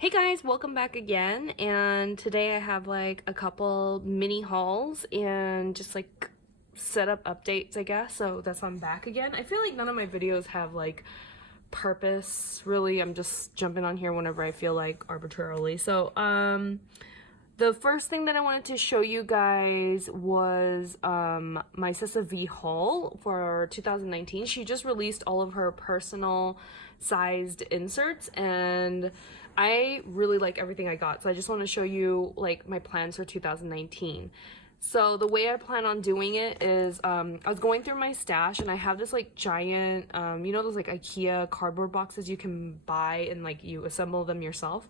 Hey guys, welcome back again, and today I have like a couple mini hauls and just like setup updates, I guess. So that's why I'm back again. I feel like none of my videos have like purpose really. I'm just jumping on here whenever I feel like, arbitrarily. So the first thing that I wanted to show you guys was my SessaVee haul for 2019. She just released all of her personal sized inserts and I really like everything I got. So I just want to show you like my plans for 2019. So the way I plan on doing it is I was going through my stash and I have this like giant, you know those like IKEA cardboard boxes you can buy and like you assemble them yourself.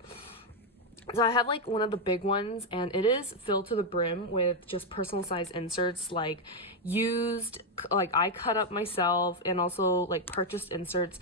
So I have like one of the big ones and it is filled to the brim with just personal size inserts, like used, like I cut up myself, and also like purchased inserts.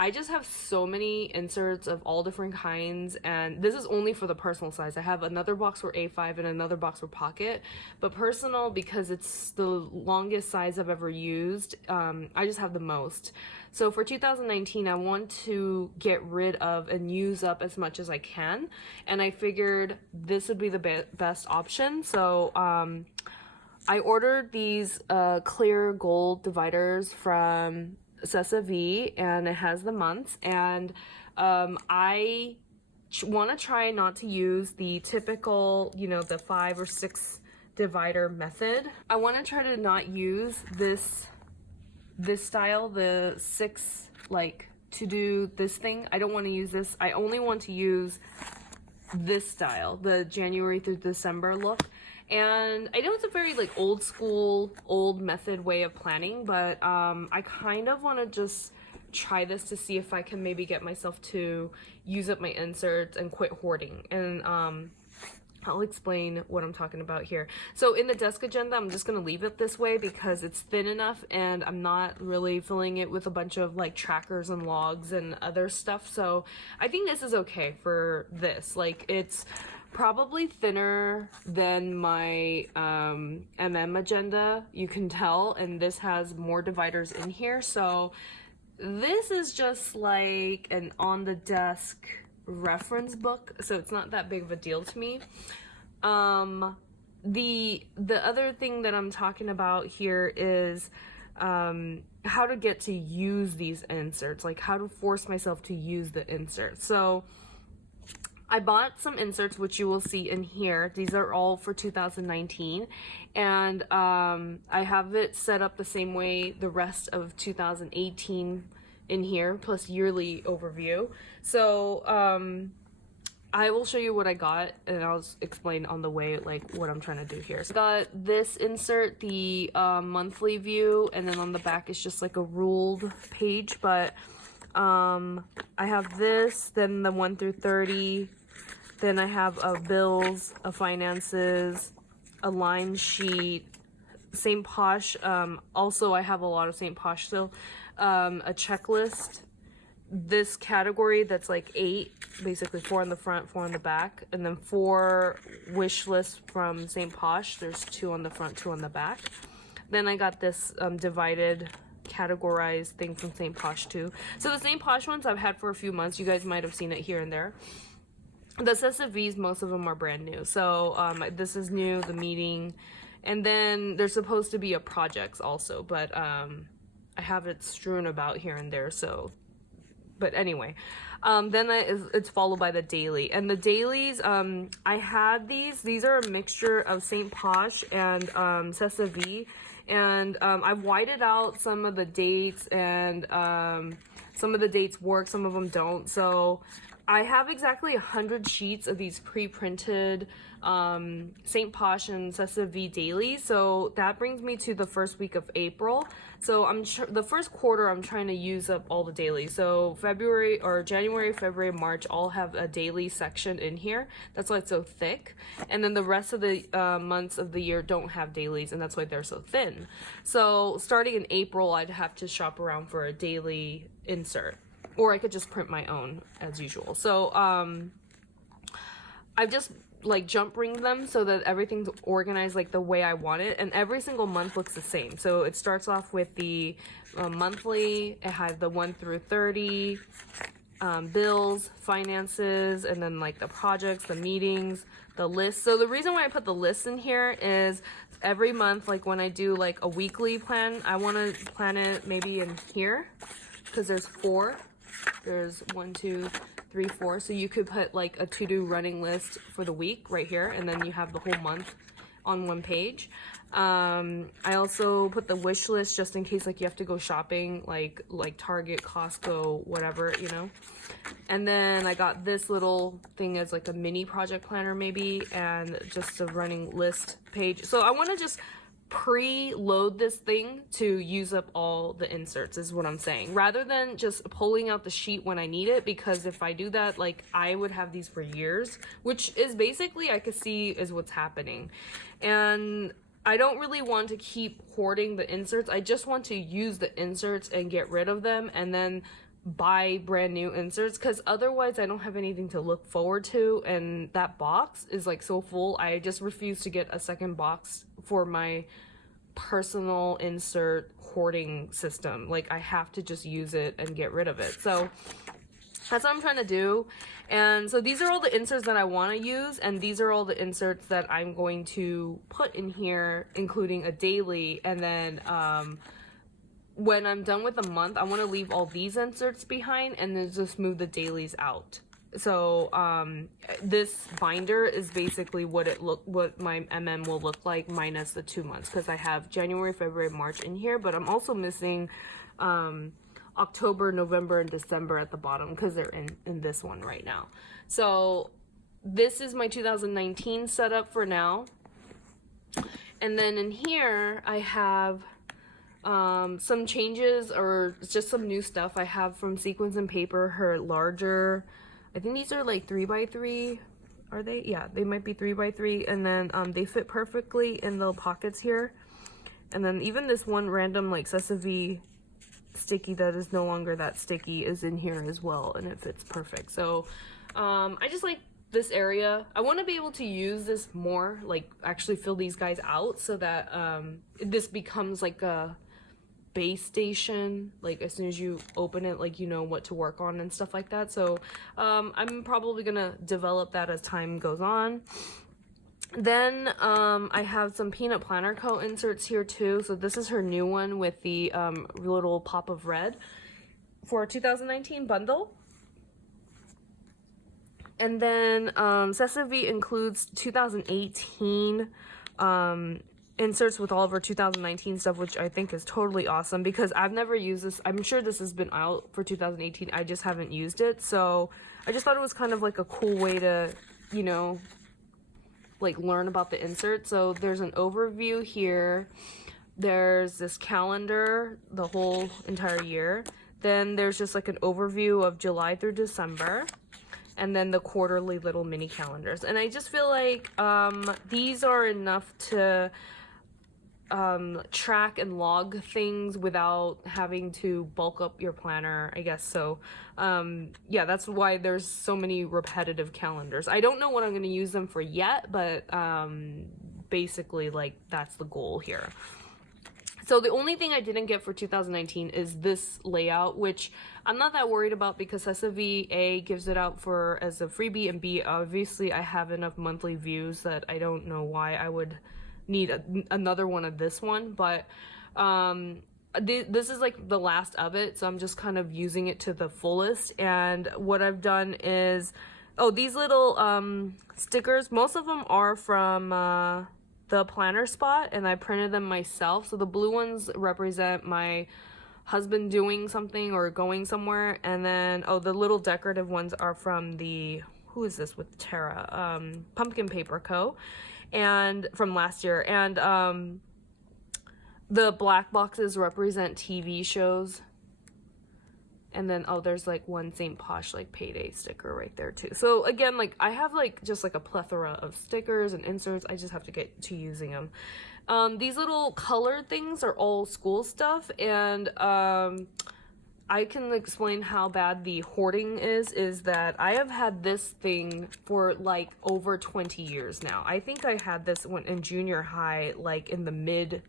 I just have so many inserts of all different kinds, and this is only for the personal size. I have another box for A5 and another box for pocket, but personal, because it's the longest size I've ever used, I just have the most. So for 2019, I want to get rid of and use up as much as I can, and I figured this would be the best option. So I ordered these clear gold dividers from SessaVee, and it has the months, and I want to try not to use the typical, you know, the 5 or 6 divider method. I want to try to not use this style, the 6, like to do this thing. I don't want to use this. I only want to use this style, the January through December look. And I know it's a very like old school, old method way of planning, but I kind of want to just try this to see if I can maybe get myself to use up my inserts and quit hoarding. And I'll explain what I'm talking about here. So in the desk agenda, I'm just going to leave it this way because it's thin enough and I'm not really filling it with a bunch of like trackers and logs and other stuff. So I think this is okay for this. Like, it's probably thinner than my MM agenda, you can tell, and this has more dividers in here. So this is just like an on the desk reference book, so it's not that big of a deal to me. The other thing that I'm talking about here is how to get to use these inserts, like how to force myself to use the inserts. So I bought some inserts, which you will see in here. These are all for 2019, and I have it set up the same way the rest of 2018 in here, plus yearly overview. So I will show you what I got, and I'll explain on the way like what I'm trying to do here. So I got this insert, the monthly view, and then on the back it's just like a ruled page, but I have this, then the 1 through 30, then I have bills, finances, a line sheet, St. Posh. Also, I have a lot of St. Posh still. A checklist. This category that's like 8, basically 4 on the front, 4 on the back, and then 4 wish lists from St. Posh. There's 2 on the front, 2 on the back. Then I got this divided categorized thing from St. Posh too. So the St. Posh ones I've had for a few months. You guys might have seen it here and there. The SessaVees, most of them are brand new. So this is new, the meeting, and then there's supposed to be a projects also, but I have it strewn about here and there. So, but anyway, then it's followed by the daily, and the dailies, I had these are a mixture of St. Posh and SessaVee, and I've whited out some of the dates, and some of the dates work, some of them don't. So I have exactly 100 sheets of these pre-printed St. Posh and SessaVee dailies. So that brings me to the first week of April. So the first quarter I'm trying to use up all the dailies. So February or January, February, March all have a daily section in here. That's why it's so thick. And then the rest of the months of the year don't have dailies, and that's why they're so thin. So starting in April, I'd have to shop around for a daily insert, or I could just print my own as usual. So I've just like jump ring them so that everything's organized like the way I want it, and every single month looks the same. So it starts off with the monthly, it has the 1 through 30, bills, finances, and then like the projects, the meetings, the list. So the reason why I put the list in here is every month, like when I do like a weekly plan, I want to plan it maybe in here because there's 4. There's 1, 2, 3, 4. So you could put like a to-do running list for the week right here, and then you have the whole month on one page. I also put the wish list just in case like you have to go shopping, like Target, Costco, whatever, you know. And then I got this little thing as like a mini project planner maybe, and just a running list page. So I want to just pre-load this thing to use up all the inserts is what I'm saying, rather than just pulling out the sheet when I need it, because if I do that, like I would have these for years, which is basically I could see is what's happening. And I don't really want to keep hoarding the inserts. I just want to use the inserts and get rid of them and then buy brand new inserts, because otherwise I don't have anything to look forward to, and that box is like so full. I just refuse to get a second box for my personal insert hoarding system. Like I have to just use it and get rid of it. So that's what I'm trying to do. And so these are all the inserts that I want to use, and these are all the inserts that I'm going to put in here, including a daily. And then when I'm done with the month, I want to leave all these inserts behind and then just move the dailies out. So this binder is basically what my will look like minus the 2 months, because I have January, February, March in here, but I'm also missing October, November, and December at the bottom because they're in this one right now. So this is my 2019 setup for now. And then in here I have some changes, or just some new stuff I have from Sequins and Paper, her larger, I think these are like 3x3, are they? Yeah, they might be 3x3, and then they fit perfectly in the pockets here. And then even this one random like SessaVee sticky that is no longer that sticky is in here as well, and it fits perfect. So I just like this area. I want to be able to use this more, like actually fill these guys out so that this becomes like a base station, like as soon as you open it, like you know what to work on and stuff like that. So I'm probably gonna develop that as time goes on. Then I have some Peanut Planner Co. inserts here too. So this is her new one with the little pop of red for 2019 bundle. And then SessaVee includes 2018 inserts with all of her 2019 stuff, which I think is totally awesome because I've never used this. I'm sure this has been out for 2018. I just haven't used it. So I just thought it was kind of like a cool way to, you know, like learn about the insert. So there's an overview here. There's this calendar, the whole entire year. Then there's just like an overview of July through December. And then the quarterly little mini calendars. And I just feel like these are enough to track and log things without having to bulk up your planner, I guess. So yeah, that's why there's so many repetitive calendars. I don't know what I'm going to use them for yet, but basically like that's the goal here. So the only thing I didn't get for 2019 is this layout, which I'm not that worried about because SessaVee A gives it out for as a freebie, and B, obviously I have enough monthly views that I don't know why I would need another one of this one. But this is like the last of it, so I'm just kind of using it to the fullest. And what I've done is, oh, these little stickers, most of them are from the planner spot, and I printed them myself. So the blue ones represent my husband doing something or going somewhere, and then oh, the little decorative ones are from the, who is this with Tara, Pumpkin Paper Co. and from last year. And the black boxes represent TV shows. And then, oh, there's like one St. Posh like payday sticker right there too. So again, like I have like just like a plethora of stickers and inserts. I just have to get to using them. These little colored things are all school stuff, and I can explain how bad the hoarding is that I have had this thing for like over 20 years now. I think I had this one in junior high, like in the mid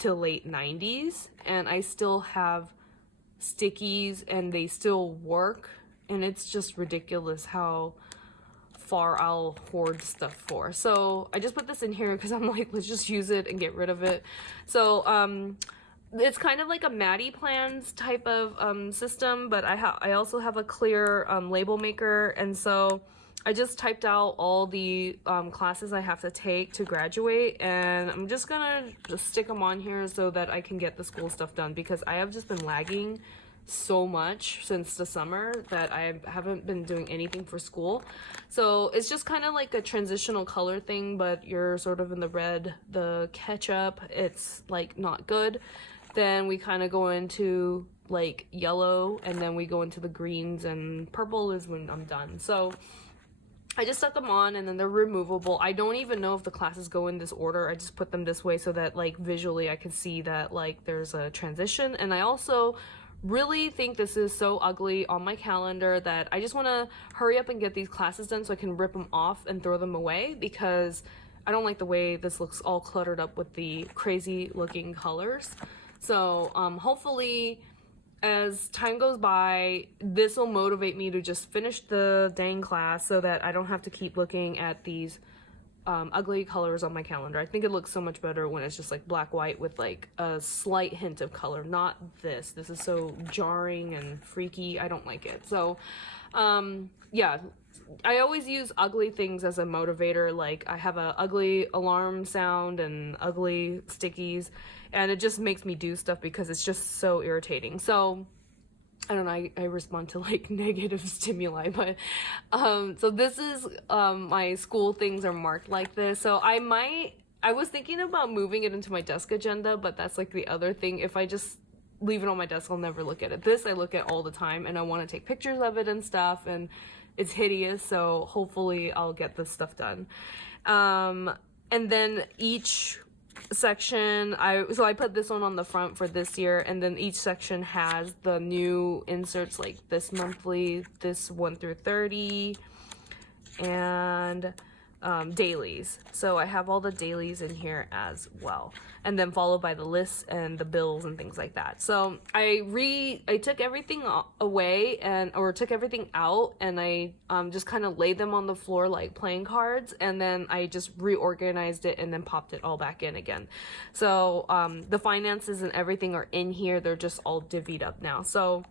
to late 90s, and I still have stickies and they still work. and it's just ridiculous how far I'll hoard stuff for. So I just put this in here because I'm like, let's just use it and get rid of it. So it's kind of like a Maddie plans type of system, but I also have a clear label maker, and so I just typed out all the classes I have to take to graduate, and I'm just gonna stick them on here so that I can get the school stuff done, because I have just been lagging so much since the summer that I haven't been doing anything for school. So it's just kind of like a transitional color thing, but you're sort of in the red. The ketchup, it's like not good. Then we kind of go into like yellow, and then we go into the greens, and purple is when I'm done. So I just stuck them on, and then they're removable. I don't even know if the classes go in this order. I just put them this way so that like visually I can see that like there's a transition. And I also really think this is so ugly on my calendar that I just want to hurry up and get these classes done so I can rip them off and throw them away, because I don't like the way this looks all cluttered up with the crazy looking colors. So hopefully as time goes by, this will motivate me to just finish the dang class so that I don't have to keep looking at these ugly colors on my calendar. I think it looks so much better when it's just like black white with like a slight hint of color, not this. This is so jarring and freaky. I don't like it. So yeah, I always use ugly things as a motivator. Like I have a ugly alarm sound and ugly stickies, and it just makes me do stuff because it's just so irritating. So I don't know, I respond to like negative stimuli, but so this is my school things are marked like this. So I was thinking about moving it into my desk agenda, but that's like the other thing. If I just leave it on my desk, I'll never look at it. This I look at all the time, and I want to take pictures of it and stuff, and it's hideous. So hopefully I'll get this stuff done. And then each section, I put this one on the front for this year, and then each section has the new inserts, like this monthly, this 1 through 30, and dailies. So I have all the dailies in here as well, and then followed by the lists and the bills and things like that. So I took everything away or took everything out, and I just kind of laid them on the floor like playing cards, and then I just reorganized it and then popped it all back in again. So the finances and everything are in here. They're just all divvied up now. So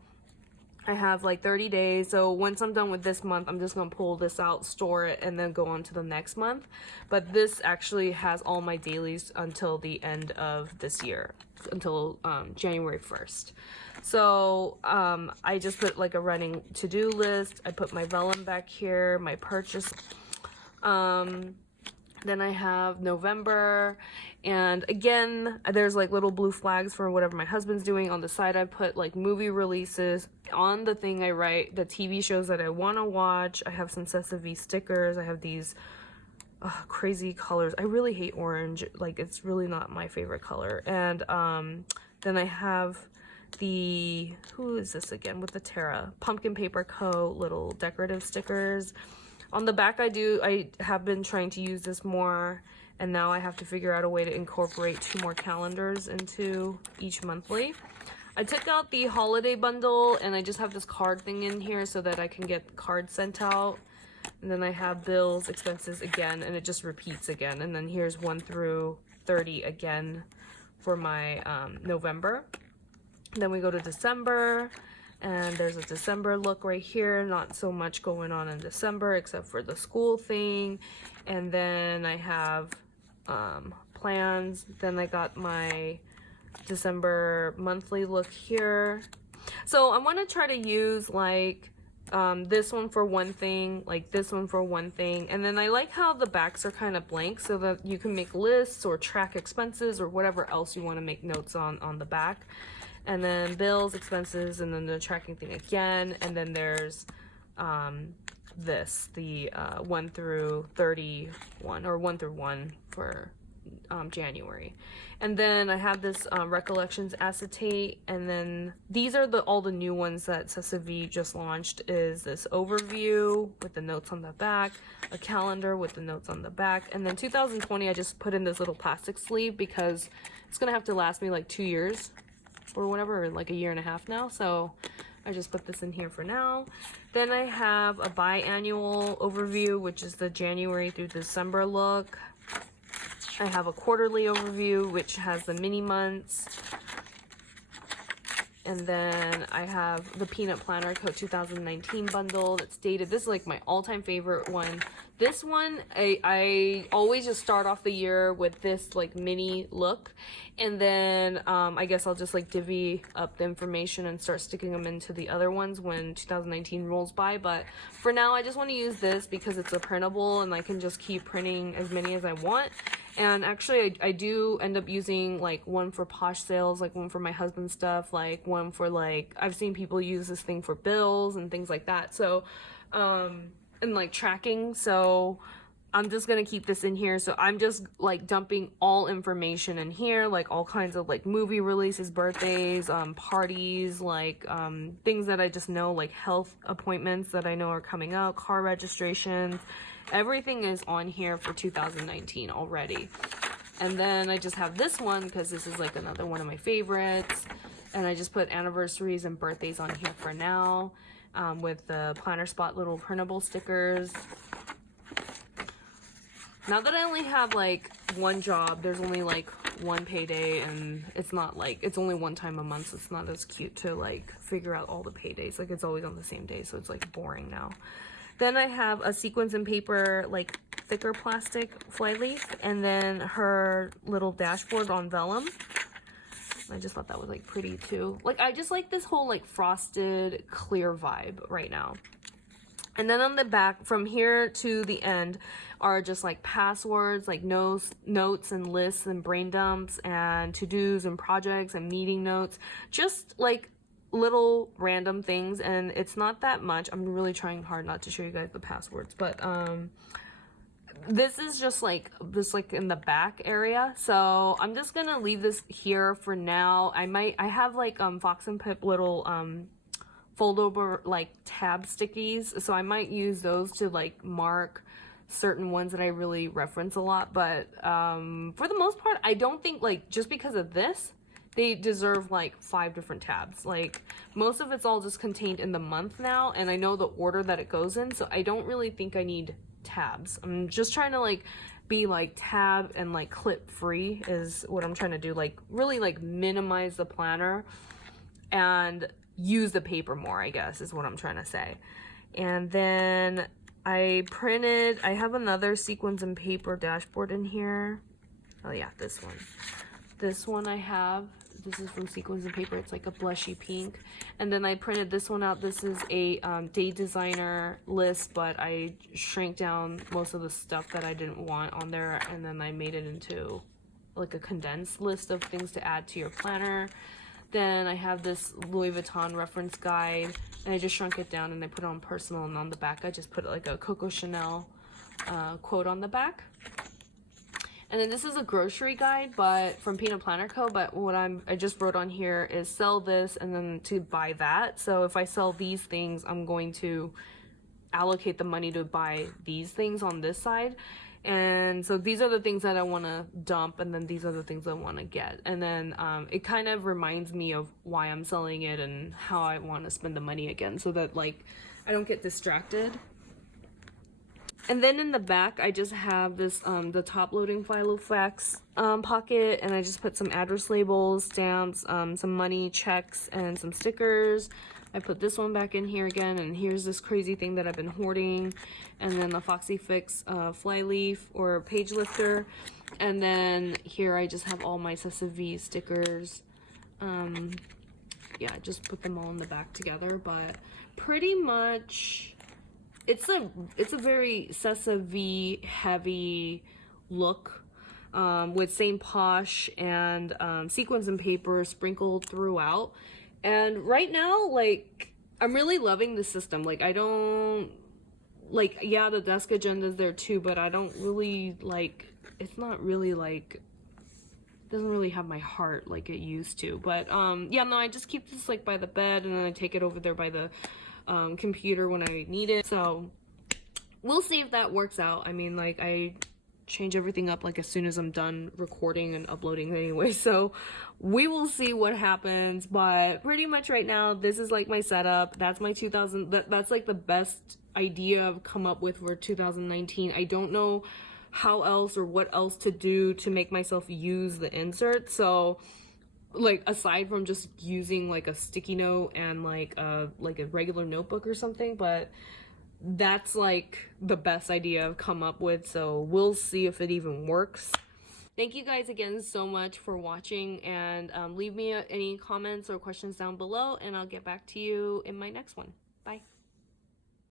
I have like 30 days. So once I'm done with this month, I'm just going to pull this out, store it, and then go on to the next month. But this actually has all my dailies until the end of this year, until January 1st. So I just put like a running to-do list. I put my vellum back here, my purchase. Then I have November, and again, there's like little blue flags for whatever my husband's doing. On the side, I put like movie releases. On the thing, I write the TV shows that I want to watch. I have some SessaVee stickers. I have these crazy colors. I really hate orange. Like, it's really not my favorite color. And then I have the, who is this again with the Terra? Pumpkin Paper Co. little decorative stickers. On the back, I have been trying to use this more, and now I have to figure out a way to incorporate 2 more calendars into each monthly. I took out the holiday bundle, and I just have this card thing in here so that I can get cards sent out. And then I have bills, expenses again, and it just repeats again. And then here's 1 through 30 again for my November. Then we go to December. And there's a December look right here. Not so much going on in December except for the school thing. And then I have plans. Then I got my December monthly look here. So I want to try to use like this one for one thing, like this one for one thing. And then I like how the backs are kind of blank so that you can make lists or track expenses or whatever else you want to make notes on the back. And then bills, expenses, and then the tracking thing again. And then there's the 1 through 31, or 1 through 1 for January. And then I have this Recollections Acetate. And then these are all the new ones that SessaVee just launched. Is this overview with the notes on the back, a calendar with the notes on the back. And then 2020, I just put in this little plastic sleeve because it's going to have to last me like 2 years. Or whatever, like a year and a half now. So I just put this in here for now. Then I have a biannual overview, which is the January through December look. I have a quarterly overview, which has the mini months. And then I have the Peanut Planner Co. 2019 bundle that's dated. This is like my all-time favorite one. This one, I always just start off the year with this like mini look. And then I guess I'll just like divvy up the information and start sticking them into the other ones when 2019 rolls by. But for now, I just want to use this because it's a printable and I can just keep printing as many as I want. And actually, I do end up using like one for posh sales, like one for my husband's stuff, like one for like, I've seen people use this thing for bills and things like that. So, and like tracking. So I'm just going to keep this in here. So I'm just like dumping all information in here, like all kinds of like movie releases, birthdays, parties, like things that I just know, like health appointments that I know are coming up, car registrations. Everything is on here for 2019 already. And then I just have this one because this is like another one of my favorites. And I just put anniversaries and birthdays on here for now, with the Planner Spot little printable stickers. Now that I only have like one job, there's only like one payday, and it's not like, it's only one time a month, so it's not as cute to like figure out all the paydays. Like it's always on the same day, so it's like boring now. Then I have a Sequins and Paper, like thicker plastic flyleaf, and then her little dashboard on vellum. I just thought that was like pretty too. Like I just like this whole like frosted clear vibe right now. And then on the back, from here to the end, are just like passwords, like notes and lists and brain dumps and to-dos and projects and meeting notes. Just like little random things, and it's not that much. I'm really trying hard not to show you guys the passwords, but this is just like this like in the back area, so I'm just gonna leave this here for now. I have like Fox and Pip little fold over like tab stickies, so I might use those to like mark certain ones that I really reference a lot, but for the most part, I don't think like just because of this they deserve like 5 different tabs. Like most of it's all just contained in the month now, and I know the order that it goes in, so I don't really think I need tabs. I'm just trying to like be like tab and like clip free is what I'm trying to do, like really like minimize the planner and use the paper more, I guess is what I'm trying to say. And then I have another Sequins and Paper dashboard in here. Oh yeah, this one I have. This is from Sequins and Paper. It's like a blushy pink. And then I printed this one out. This is a day designer list, but I shrank down most of the stuff that I didn't want on there, and then I made it into like a condensed list of things to add to your planner. Then I have this Louis Vuitton reference guide, and I just shrunk it down and I put it on personal, and on the back I just put like a Coco Chanel quote on the back. And then this is a grocery guide, but from Peanut Planner Co. But what I just wrote on here is sell this and then to buy that. So if I sell these things, I'm going to allocate the money to buy these things on this side. And so these are the things that I want to dump, and then these are the things I want to get. And then it kind of reminds me of why I'm selling it and how I want to spend the money again, so that like I don't get distracted. And then in the back, I just have this, the top loading Filofax pocket, and I just put some address labels, stamps, some money, checks, and some stickers. I put this one back in here again, and here's this crazy thing that I've been hoarding. And then the Foxy Fix flyleaf or page lifter. And then here I just have all my SessaVee stickers. Yeah, just put them all in the back together, but pretty much it's a very SessaVee heavy look, with same posh and Sequins and Paper sprinkled throughout. And right now, like, I'm really loving the system. Like, I don't, like, yeah, the desk agenda's there too, but I don't really, like, it's not really, like, doesn't really have my heart like it used to. But, yeah, no, I just keep this, like, by the bed, and then I take it over there by the computer when I need it. So, we'll see if that works out. I mean, like, change everything up like as soon as I'm done recording and uploading anyway, so we will see what happens. But pretty much right now, this is like my setup. That's my 2000, that's like the best idea I've come up with for 2019. I don't know how else or what else to do to make myself use the insert. So like aside from just using like a sticky note and like a regular notebook or something, but that's like the best idea I've come up with, so we'll see if it even works. Thank you guys again so much for watching, and leave me any comments or questions down below, and I'll get back to you in my next one.